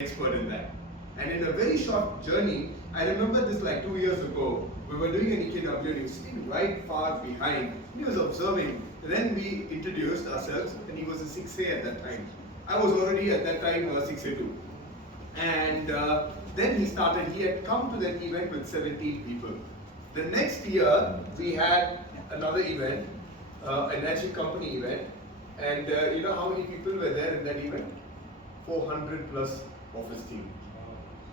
expert in that. And in a very short journey, I remember this like 2 years ago, we were doing an EKW and he was sitting right far behind. He was observing. Then we introduced ourselves and he was a 6A at that time. I was already at that time 6A2. And then he had come to that event with 17 people. The next year, we had another event, an Enagic company event. And you know how many people were there in that event? 400 plus office team.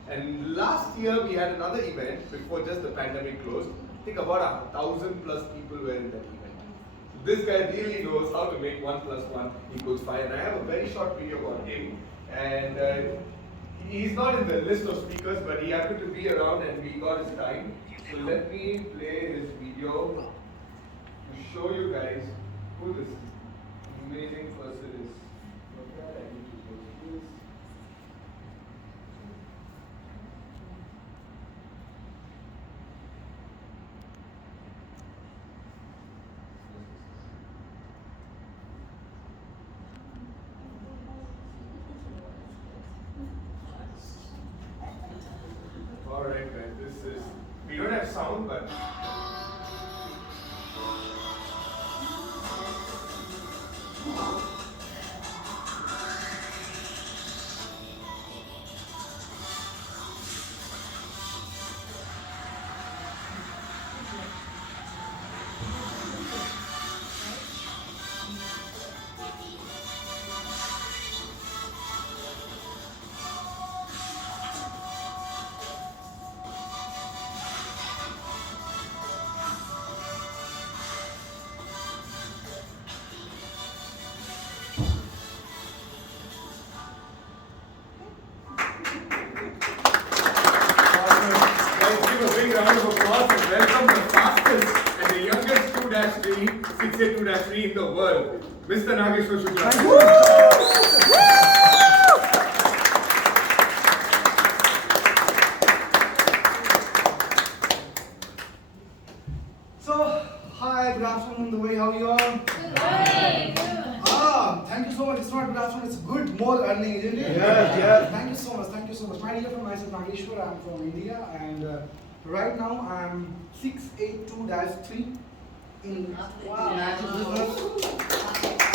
And last year we had another event before just the pandemic closed. I think about 1,000 plus people were in that event. This guy really knows how to make 1 + 1 = 5. And I have a very short video about him. And he's not in the list of speakers, but he happened to be around and we got his time. So let me play his video to show you guys who this amazing person is. Okay, I need to go through this. Alright guys, we don't have sound, but round of applause and welcome the fastest and the youngest 2-3, 6A2-3 in the world, Mr. Nageshwarshukla. So, hi, good afternoon, the way, how are you all? Thank you so much. It's not good afternoon, it's good, more earning, isn't it? Yes. Thank you so much, thank you so much. My dear friend, myself Nageshwar, I'm from India and right now I'm 6A2-3 in business.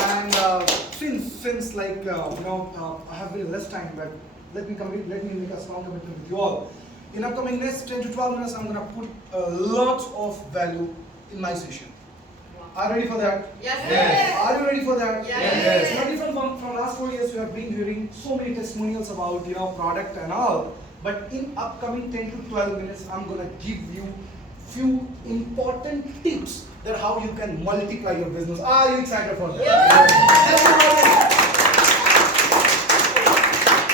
And since like I have very less time, but let me make a strong commitment with you all. In upcoming next 10 to 12 minutes, I'm gonna put a lot of value in my session. Are you ready for that? Yes. Are you ready for that? Yes. It's not different from last 4 years. We have been hearing so many testimonials about product and all. But in upcoming 10 to 12 minutes, I'm gonna give you few important tips that how you can multiply your business. Are you excited for that? Yes.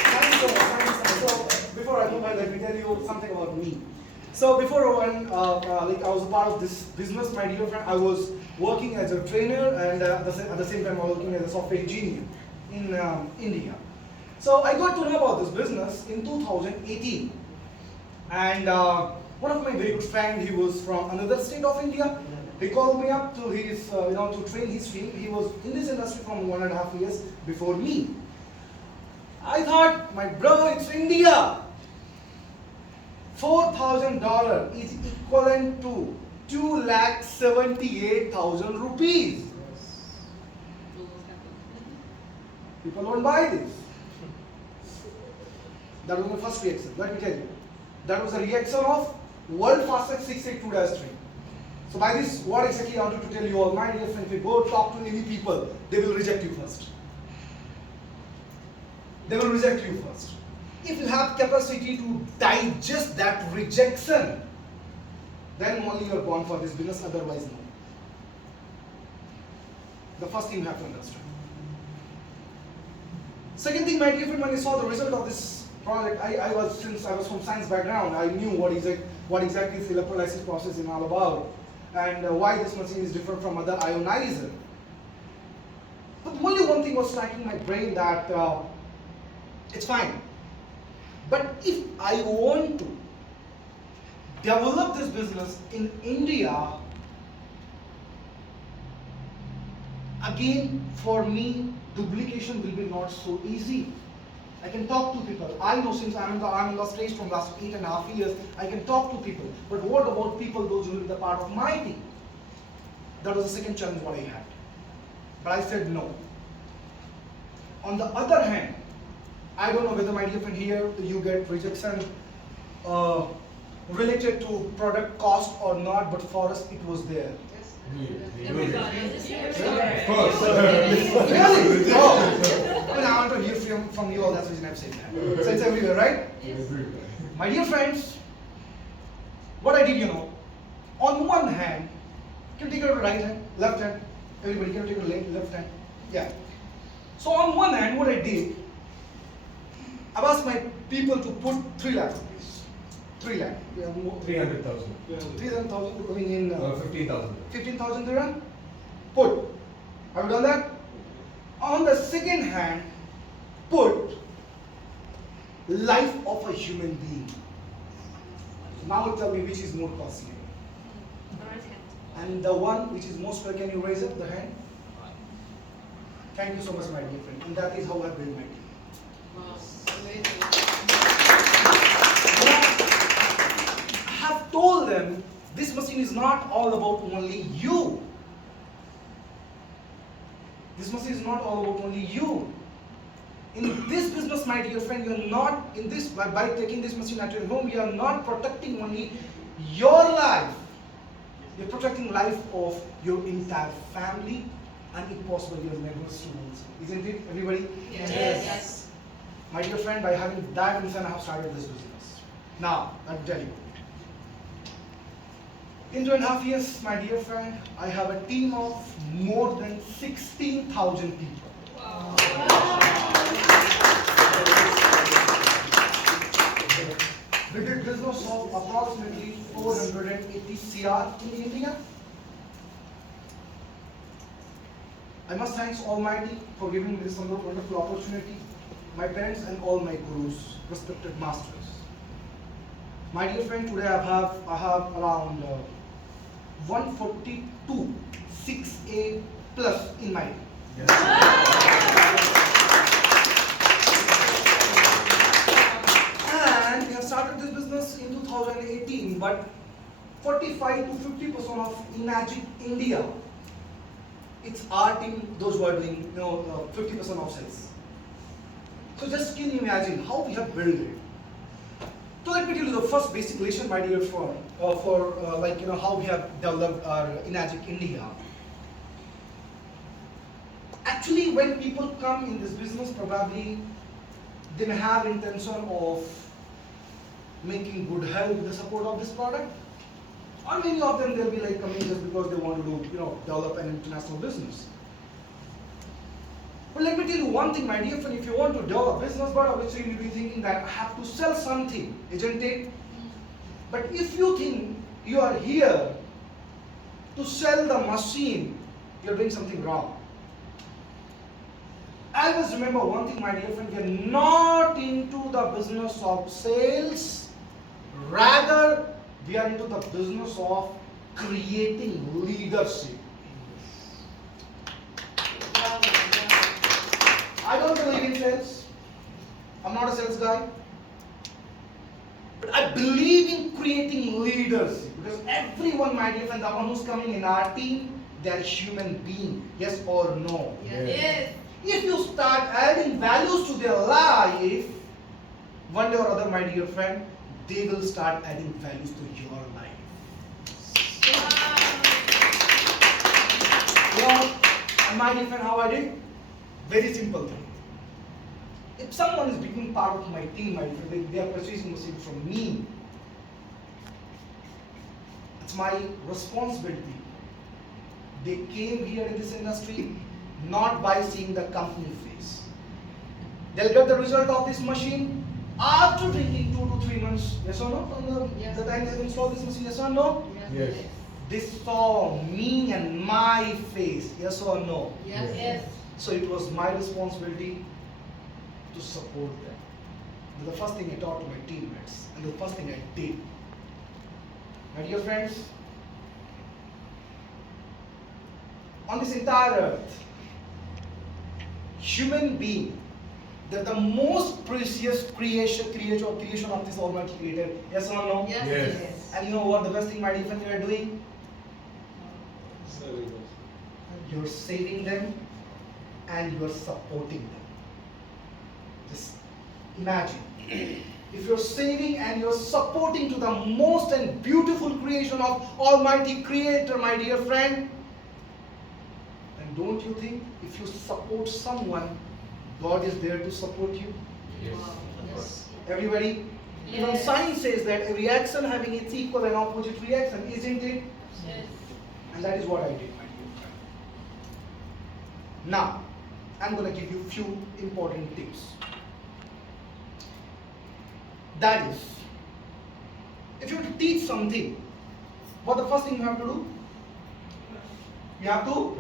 Thank you so much. So before I go ahead, let me tell you something about me. So before when I was a part of this business, my dear friend, I was working as a trainer and at the same time I was working as a software engineer in India. So I got to know about this business in 2018, and one of my very good friends, he was from another state of India. He called me up to his, to train his team. He was in this industry from 1.5 years before me. I thought, my bro, it's India. $4,000 is equivalent to 2,78,000 rupees. People won't buy this. That was my first reaction. Let me tell you. That was a reaction of world fastest 6A2-3. So by this, what exactly I wanted to tell you all, my dear friends, if you go talk to any people, they will reject you first. They will reject you first. If you have capacity to digest that rejection, then only you are born for this business, otherwise no. The first thing you have to understand. Second thing, my dear friend, when I saw the result of this project, since I was from science background, I knew what exactly this electrolysis process is all about and why this machine is different from other ionizer. But only one thing was striking my brain that it's fine. But if I want to develop this business in India, again for me duplication will be not so easy. I can talk to people. I know since I'm in the stage from last 8.5 years, I can talk to people. But what about people, those who will be the part of my team? That was the second challenge what I had. But I said no. On the other hand, I don't know whether, my dear friend, here you get rejection related to product cost or not, but for us it was there. Everybody. Of course. Really? Oh. I mean, I want to hear from you all, that's the reason I'm saying that. So it's everywhere, right? My dear friends, what I did, on one hand, can you take it to the right hand, left hand? Everybody, can you take it to the left hand? Yeah. So on one hand, what I did, I've asked my people to put 3 lakh rupees. 3 lakh. 300,000. 300,000 going in 15,000. 15,000 dirham. Put. Have you done that? On the second hand, put life of a human being. Now tell me which is more costly. And the one which is most, can you raise it, the hand? Thank you so much, my dear friend. And that is how I build my team. I have told them this machine is not all about only you. This machine is not all about only you. In this business, my dear friend, you are not in this by taking this machine at your home. You are not protecting only your life. You're protecting life of your entire family and, if possible, your neighbors too. Isn't it, everybody? Yes. My dear friend, by having that concern, I have started this business. Now, I'll tell you. In 2.5 years, my dear friend, I have a team of more than 16,000 people. We did business of approximately 480 CR in India. I must thank Almighty for giving me this wonderful opportunity, my parents and all my gurus, respected masters. My dear friend, today I have around 142 6A plus in my team. And we have started this business in 2018, but 45 to 50% of Enagic India, it's our team, those who are doing 50% of sales. So just can you imagine how we have built it? So let me tell you the first basic lesson, my dear friend, how we have developed our Enagic India. Actually, when people come in this business, probably they may have intention of making good health with the support of this product. Or many of them, they'll be like coming just because they want to do, develop an international business. But let me tell you one thing, my dear friend, if you want to develop a business, but obviously you'll be thinking that I have to sell something, isn't it? But if you think you are here to sell the machine, you're doing something wrong. Always remember one thing, my dear friend, we are not into the business of sales, rather we are into the business of creating leadership. I don't believe in sales. I'm not a sales guy. But I believe in creating leadership. Because everyone, my dear friend, the one who's coming in our team, they're human being. Yes or no? Yes. If you start adding values to their life, one day or other, my dear friend, they will start adding values to your life. And my dear friend, how I did? Very simple thing. If someone is becoming part of my team, my dear friend, they are purchasing machine from me, it's my responsibility. They came here in this industry not by seeing the company face. They'll get the result of this machine after drinking 2 to 3 months. Yes or no? From the time they install this machine, yes or no? Yes. They saw me and my face. Yes or no? Yes. So it was my responsibility to support them. The first thing I taught to my teammates, and the first thing I did. My dear friends, on this entire earth, human being They're the most precious creation of this Almighty Creator. Yes or no? Yes. Yes. And you know what the best thing, my dear friend, you are doing? You're saving them and you're supporting them. Just imagine. If you're saving and you're supporting to the most and beautiful creation of Almighty Creator, my dear friend, and don't you think if you support someone, God is there to support you? Yes. Yes. Everybody? Even Yes. science says that every action having its equal and opposite reaction, isn't it? Yes. And that is what I did, my dear friend. Now, I'm going to give you few important tips. That is, if you want to teach something, what the first thing you have to do? You have to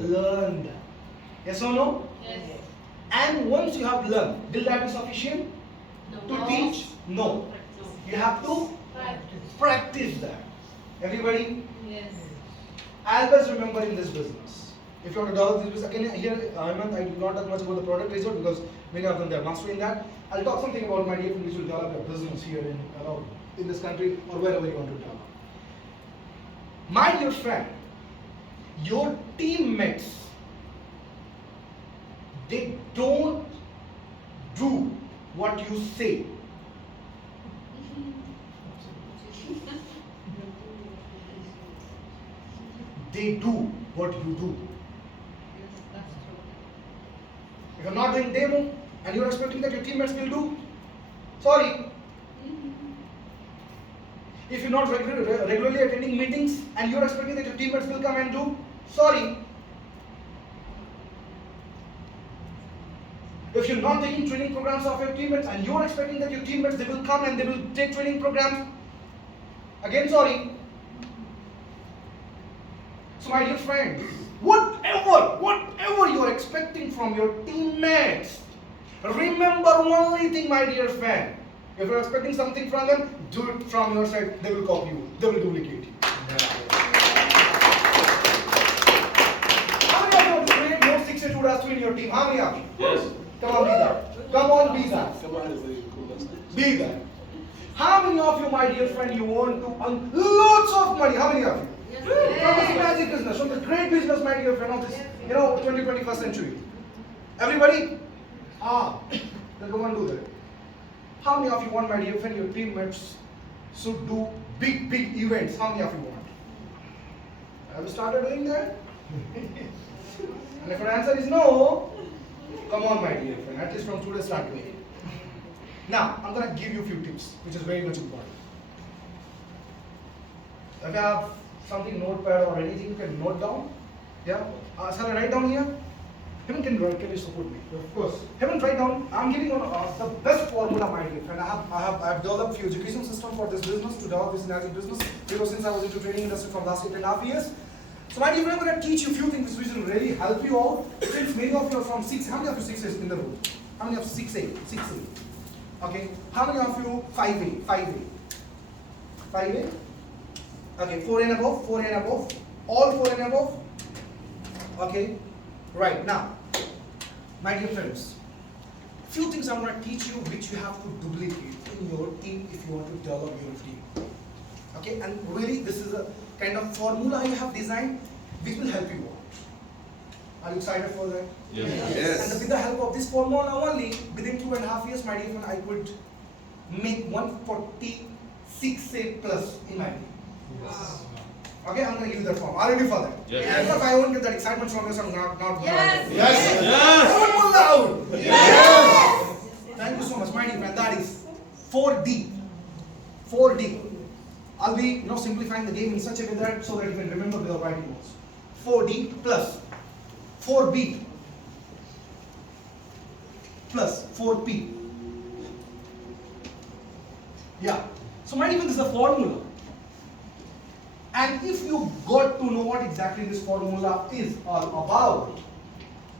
learn that. Yes or no? Yes. And once you have learned, will that be sufficient to No. teach? No. You have to practice that. Everybody? Yes. Always remember in this business, if you want to develop this business, again here I do not talk much about the product result because many of them they are master in that. I'll talk something about my dear friend which will develop your business here in this country or wherever you want to develop. My dear friend, your teammates, they don't do what you say. They do what you do. Yes, that's true. If you're not doing demo and you're expecting that your teammates will do, sorry. If you're not regularly attending meetings and you're expecting that your teammates will come and do, sorry. If you're not taking training programs of your teammates and you're expecting that your teammates they will come and they will take training programs, again sorry. So my dear friends, whatever you are expecting from your teammates, remember only thing, my dear friend. If you're expecting something from them, do it from your side. They will copy you. They will duplicate you. How many of you want to create more 682 as in your team? How many of you? Yes. Come on, be that. Come on, be that. Be that. How many of you, my dear friend, you want to earn lots of money? How many of you? From this magic business, from the great business, my dear friend, of this, 21st century. Everybody? Then go and do that. How many of you want, my dear friend, your teammates should do big events? How many of you want? Have you started doing that? And if your answer is no, come on, my dear friend, at least from today start doing it. Now, I'm going to give you a few tips, which is very much important. If you have something, notepad or anything, you can note down. Yeah? Shall I write down here? Heaven can you support me? Of course. Heaven, write down. I'm giving you the best formula, my dear friend. I have developed few education system for this business to develop this Enagic business. Because since I was into training industry from last 8.5 years. So my dear friend, I'm going to teach you a few things which will really help you out. Since many of you are from 6, how many of you 6 is in the room? How many of 6A? 6A. Okay. How many of you 5A? 5A. 5A? Okay. 4 and above? 4 and above? All 4 and above? Okay. Right. Now, my dear friends, few things I'm going to teach you which you have to duplicate in your team if you want to develop your team. Okay. And really, this is a kind of formula I have designed which will help you out. Are you excited for that? Yes. And with the help of this formula only, within 2.5 years, my dear friend, I could make 146A plus in my team. Wow. Okay, I'm going to give you that form. Are you ready for that? Yes. If I won't get that excitement from you, so I'm not going to. Yes. Yes. Everyone loud. Yes. Thank you so much, my dear friend. That is 4D. 4D. I'll be simplifying the game in such a way that so that you can remember without writing notes. 4D plus 4B plus 4P. Yeah. So my dear friend, this is a formula. And if you got to know what exactly this formula is all about,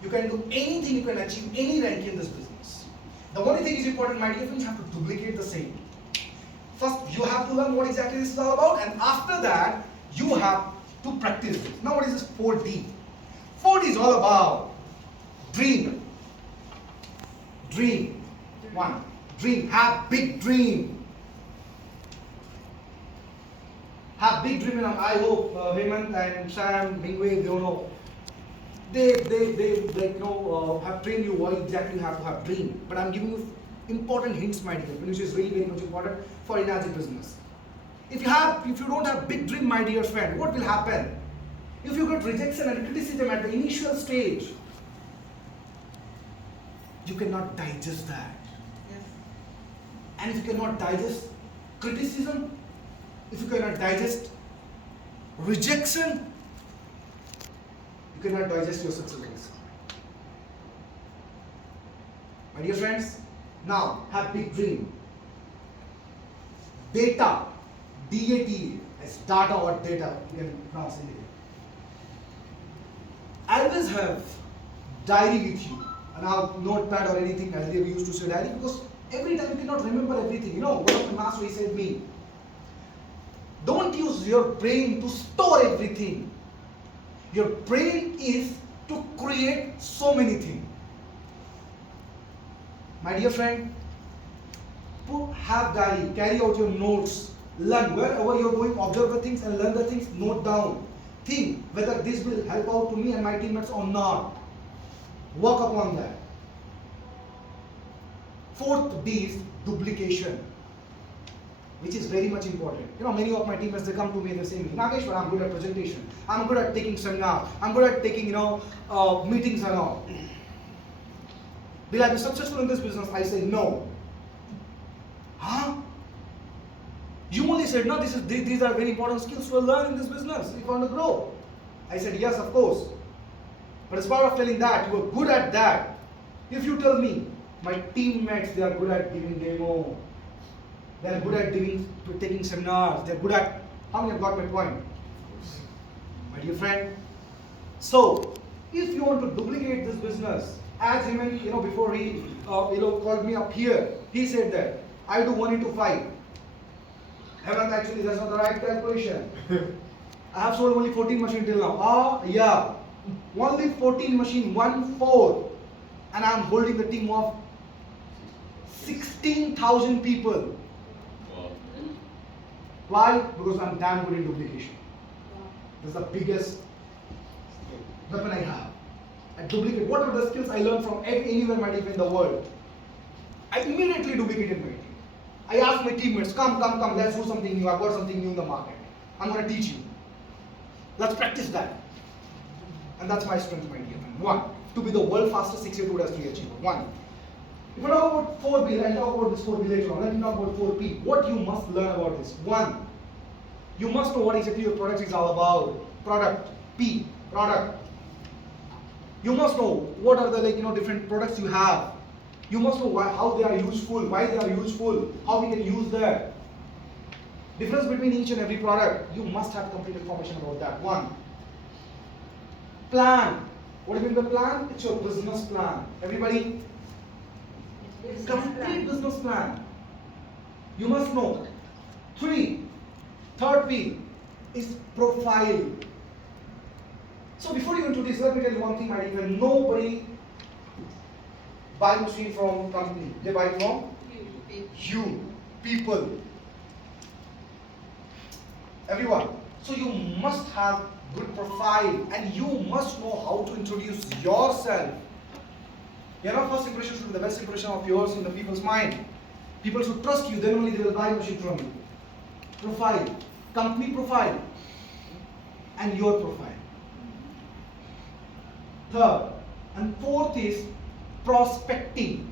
you can do anything, you can achieve any rank in this business. The only thing is important, my dear friend, you have to duplicate the same. First, you have to learn what exactly this is all about, and after that, you have to practice this. Now, what is this 4D? 4D is all about dream. Dream. One. Dream. Have big dream. Have big dream, and I hope Hemant and Sam, Mingwei, they all know. They have trained you what exactly you have to have dream. But I'm giving you important hints, my dear, which is really very much important for Enagic business. If you don't have big dream, my dear friend, what will happen? If you get rejection and criticism at the initial stage, you cannot digest that. Yes. And if you cannot digest criticism, if you cannot digest rejection, you cannot digest your success. My dear friends, now have big dream. Data, DATA, as data or data, you can pronounce it. Always have diary with you, and have notepad or anything. Earlier we used to say diary because every time you cannot remember everything. You know, one of the master he said me, don't use your brain to store everything. Your brain is to create so many things. My dear friend, have diary, carry out your notes, learn wherever you're going, observe the things and learn the things, note down. Think whether this will help out to me and my teammates or not. Work upon that. Fourth D is duplication, which is very much important. You know, many of my teammates, they come to me and they say, Nageshwar, I'm good at presentation, I'm good at taking seminar, I'm good at taking, meetings and all. Will I be successful in this business? I say no. Huh? You only said no, these are very important skills to learn in this business if you want to grow. I said yes, of course. But as part of telling that, you are good at that. If you tell me, my teammates, they are good at giving demo, they are good at taking seminars, they are good at, how many have got my point? My dear friend, so if you want to duplicate this business, as Hemant, before he called me up here, he said that I do 1 into 5. Hemant, actually that's not the right calculation. I have sold only 14 machines till now. Yeah, only 14 machines, 1/4, and I am holding the team of 16,000 people. Why? Because I'm damn good in duplication. This is the biggest weapon I have. I duplicate. What are the skills I learned from anywhere in the world? I immediately duplicate in my team. I ask my teammates, come, let's do something new. I've got something new in the market. I'm going to teach you. Let's practice that. And that's my strength, my dear friend. 1, to be the world fastest 682 achiever. 1. If I talk about 4B, I'll talk about this 4B later on. Let me talk about 4P. What you must learn about this. 1, you must know what exactly your product is all about. Product. P, product. You must know what are the different products you have. You must know how they are useful, why they are useful, how we can use that. Difference between each and every product. You must have complete information about that. 1. Plan. What do you mean by plan? It's your business plan. Everybody? Complete business plan. You must know. 3. Third P is profile. So before you introduce, let me tell you one thing, my dear friend. Nobody buy machine from company. They buy from you, people, everyone. So you must have good profile and you must know how to introduce yourself. Your first impression should be the best impression of yours in the people's mind. People should trust you, then only they will buy a machine from you. Profile, company profile, and your profile. Third and fourth is prospecting.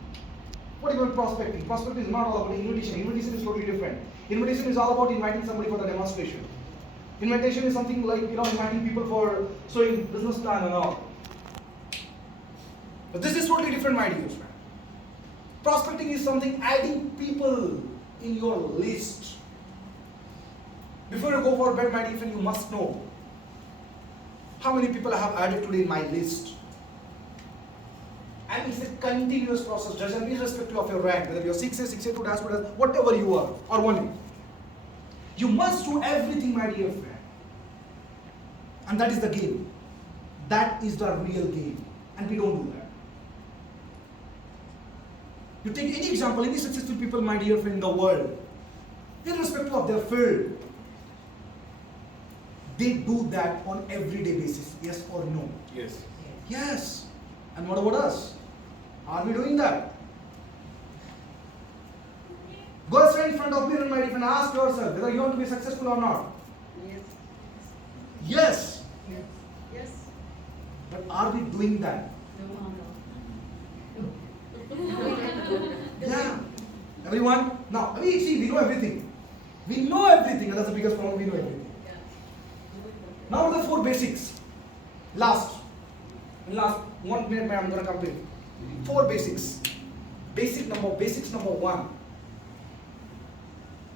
What do you mean prospecting? Prospecting is not all about invitation. Invitation is totally different. Invitation is all about inviting somebody for the demonstration. Invitation is something like inviting people for showing business plan and all. But this is totally different, my dear friend. Prospecting is something adding people in your list. Before you go for bed, my dear friend, you must know how many people I have added today in my list. And it's a continuous process, doesn't irrespective of your rank, whether you're 6A, 6A2, dashboard, whatever you are, or 1A. You must do everything, my dear friend. And that is the game. That is the real game. And we don't do that. You take any example, any successful people, my dear friend, in the world, irrespective of their field, they do that on everyday basis, yes or no? Yes. Yes. And what about us? Are we doing that? Go stand in front of me and my friend, ask yourself whether you want to be successful or not. Yes. Yes. Yes. Yes. But are we doing that? Yeah. Everyone? Now, we know everything. We know everything, and that's the biggest problem, we know everything. Now the 4 basics. Last 1 minute, I'm going to complete. 4 basics. Basics number 1.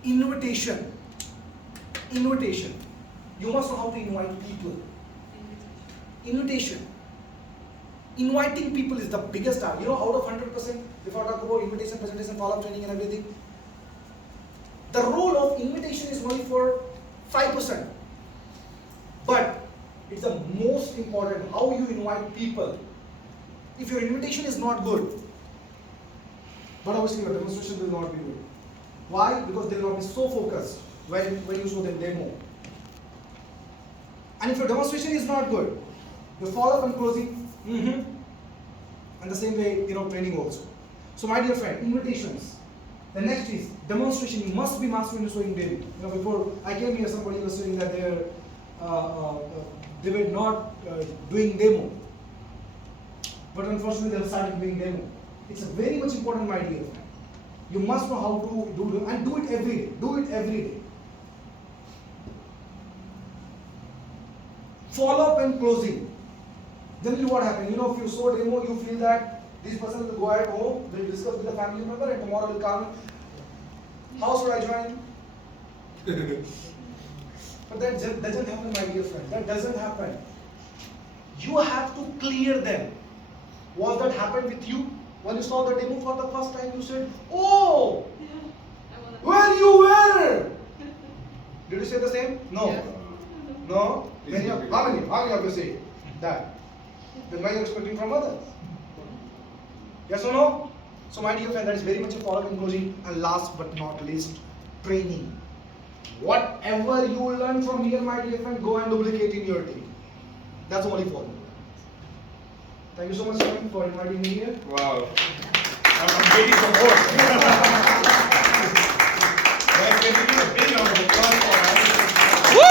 Invitation. You must know how to invite people. Invitation. Inviting people is the biggest art. You know, out of 100%, if I talk about invitation, presentation, follow-up training and everything, the role of invitation is only for 5%. But it's the most important, how you invite people. If your invitation is not good, but obviously your demonstration will not be good. Why? Because they will not be so focused when you show them demo. And if your demonstration is not good, your follow-up and closing, and the same way, training also. So my dear friend, invitations. The next is demonstration. You must be master in showing demo. Before I came here, somebody was saying that they were not doing demo. But unfortunately, they have started doing demo. It's a very much important, my dear friend. You must know how to do and do it every day. Do it every day. Follow-up and closing. Generally what happens, if you show demo, you feel that this person will go at home, will discuss with the family member, and tomorrow will come. How should I join? But that doesn't happen, my dear friend. That doesn't happen. You have to clear them. Was that happened with you? When you saw the demo for the first time, you said, "Oh, where you were?" Did you say the same? No. Yes. No? How many of you say that? Then why are you expecting from others? Yes or no? So my dear friend, that is very much a follow-up and closing. And last but not least, training. Whatever you learn from here, my dear friend, go and duplicate in your team. That's only for you. Thank you so much, sir, for inviting me here. Wow. I'm waiting for more. Guys, can you give a big round of applause for us? Woo!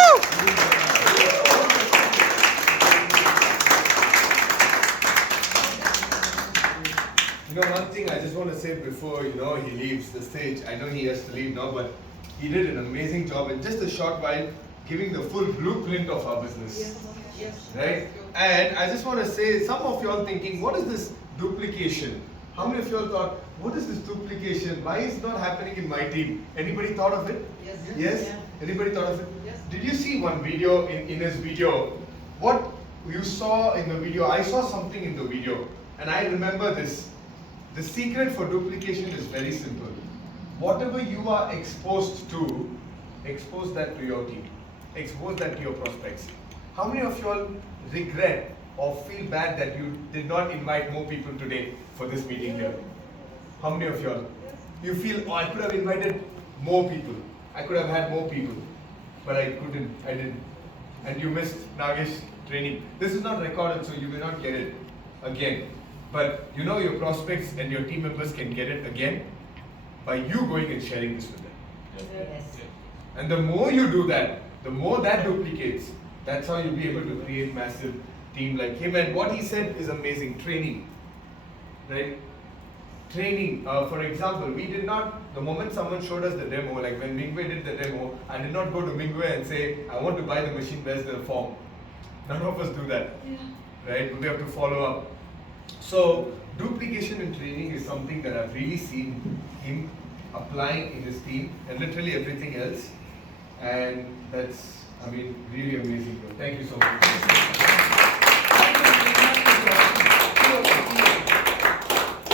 One thing I just want to say before he leaves the stage. I know he has to leave now, but he did an amazing job in just a short while, giving the full blueprint of our business. Yes. Right? And I just want to say, some of you all thinking, what is this duplication? How many of you all thought, what is this duplication? Why is it not happening in my team? Anybody thought of it? Yes. Yes? Yeah. Anybody thought of it? Yes. Did you see one video in his video? What you saw in the video, I saw something in the video, and I remember this. The secret for duplication is very simple. Whatever you are exposed to, expose that to your team. Expose that to your prospects. How many of you all regret or feel bad that you did not invite more people today for this meeting here? How many of you all? You feel, oh, I could have invited more people. I could have had more people. But I couldn't. I didn't. And you missed Nagesh training. This is not recorded, so you may not get it again. But your prospects and your team members can get it again by you going and sharing this with them. Yes. And the more you do that, the more that duplicates. That's how you'll be able to create massive team like him. And what he said is amazing. Training, right? Training. For example, we did not. The moment someone showed us the demo, like when Mingwei did the demo, I did not go to Mingwei and say, "I want to buy the machine. Where's the form?" None of us do that, right? We have to follow up. So duplication in training is something that I've really seen him applying in his team and literally everything else. And that's, really amazing. Thank you so much.